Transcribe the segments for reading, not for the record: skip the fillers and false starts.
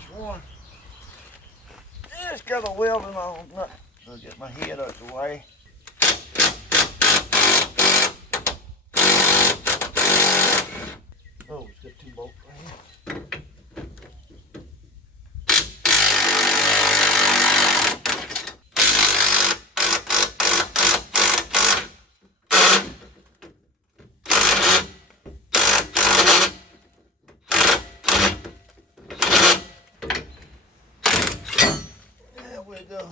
nice one. Just got a welding on nut. So get my head out of the way. Oh, it's got 2 bolts right here. There we go.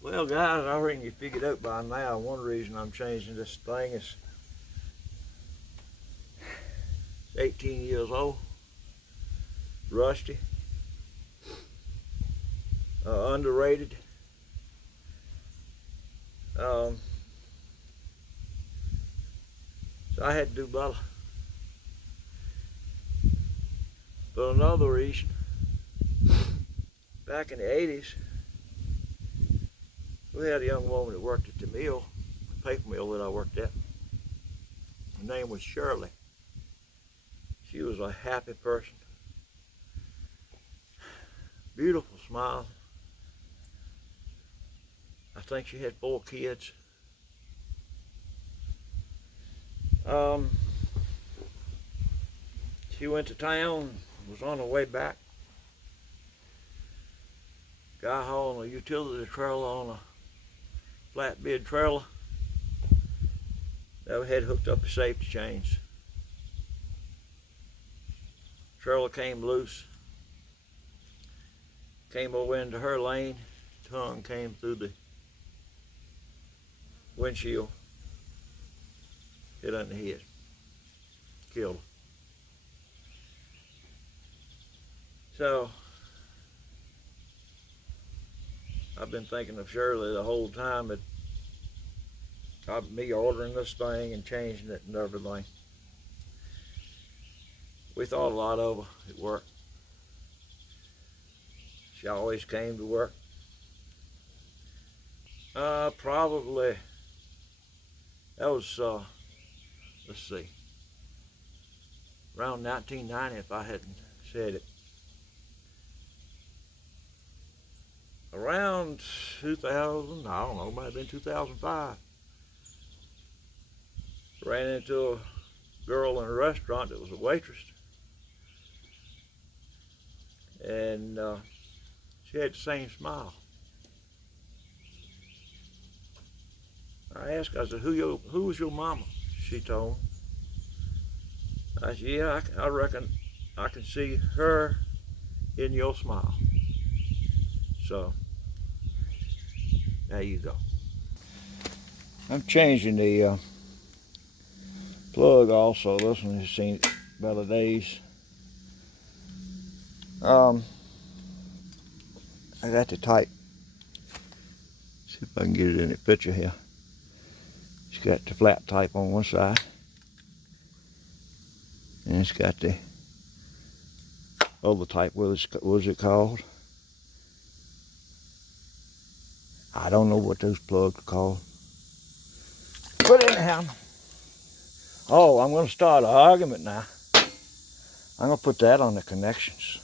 Well guys, I reckon you figured out by now one reason I'm changing this thing is it's 18 years old, rusty, underrated. So I had to do better. But another reason, back in the 80s, we had a young woman that worked at the mill, the paper mill that I worked at. Her name was Shirley. She was a happy person. Beautiful smile. I think she had 4 kids. She went to town, was on her way back. Guy hauling a utility trailer on a flatbed trailer. That had hooked up the safety chains. Trailer came loose. Came over into her lane. Tongue came through the windshield. Hit on the head. Killed her. So I've been thinking of Shirley the whole time, but me ordering this thing and changing it and everything. We thought a lot of her at work. She always came to work. Probably, that was, let's see, around 1990 if I hadn't said it. Around 2000, I don't know, it might have been 2005. Ran into a girl in a restaurant that was a waitress. And she had the same smile. I asked her, I said, who was your mama? She told me. I said, yeah, I reckon I can see her in your smile. So, there you go. I'm changing the plug also. This one has seen better days. I got the type. See if I can get it in the picture here. It's got the flat type on one side. And it's got the other type. What is it called? I don't know what those plugs are called. But anyhow, oh, I'm going to start an argument now. I'm going to put that on the connections.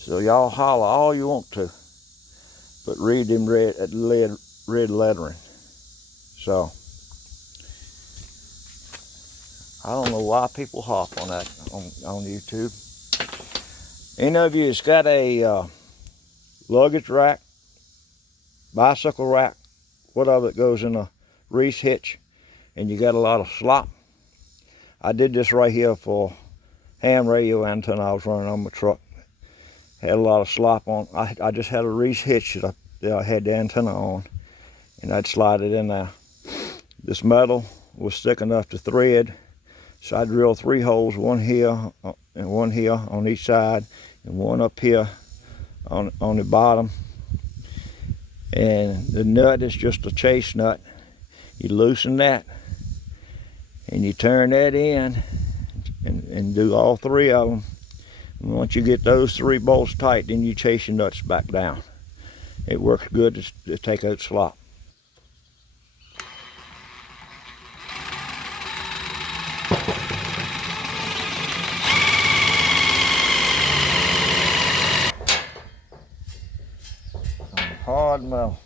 So y'all holler all you want to, but read them red lettering. So, I don't know why people hop on that on YouTube. Any of you that's got a luggage rack, bicycle rack, whatever that goes in a Reese hitch, and you got a lot of slop. I did this right here for ham radio antenna I was running on my truck. Had a lot of slop on. I just had a Reese hitch that I had the antenna on, and I'd slide it in there. This metal was thick enough to thread, so I drilled 3 holes, one here and one here on each side, and one up here on the bottom. And the nut is just a chase nut. You loosen that, and you turn that in, and do all 3 of them. And once you get those 3 bolts tight, then you chase your nuts back down. It works good to take out slop. Hard metal.